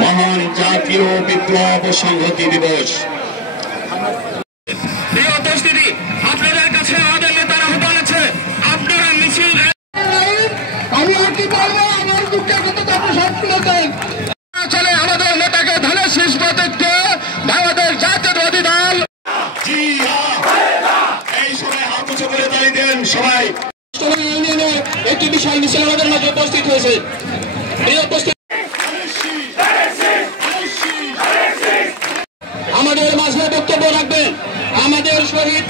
মহান জাতীয় বিপ্লব সংহতি দিবস। প্রিয় উপস্থিতি, আপনাদের কাছে আমাদের নেতারা আহ্বান আছে, আপনারা মিছিল আমি আর কি বলবো, আমার দুঃখের কথা আপনি সব শুনেছেন। চলে আমাদের নেতাকে ধানের শীষ প্রতীককে বাংলাদেশ জাতীয়তাবাদী দল এই সময় হাত উঁচু করে তালি দেন সবাই। ইউনিয়নের একটি বিশাল মিছিল আমাদের মাঝে উপস্থিত হয়েছে। এই উপস্থিত আমাদের মাঝে বক্তব্য রাখবেন আমাদের শহীদ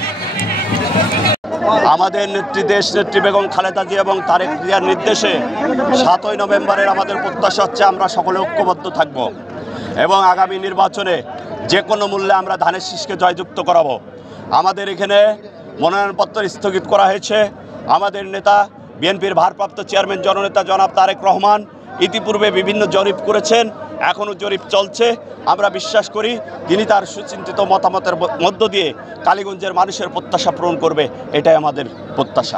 আমাদের নেত্রী দেশ নেত্রী বেগম খালেদা জিয়া এবং তারেক জিয়ার নির্দেশে 7ই নভেম্বরের আমাদের প্রত্যাশা হচ্ছে আমরা সকলে ঐক্যবদ্ধ থাকব এবং আগামী নির্বাচনে যে কোনো মূল্যে আমরা ধানের শীষকে জয়যুক্ত করাবো। আমাদের এখানে মনোনয়নপত্র স্থগিত করা হয়েছে। আমাদের নেতা বিএনপির ভারপ্রাপ্ত চেয়ারম্যান জননেতা জনাব তারেক রহমান ইতিপূর্বে বিভিন্ন জরিপ করেছেন, এখনও জরিপ চলছে। আমরা বিশ্বাস করি তিনি তার সুচিন্তিত মতামতের মধ্য দিয়ে কালীগঞ্জের মানুষের প্রত্যাশা পূরণ করবে, এটাই আমাদের প্রত্যাশা।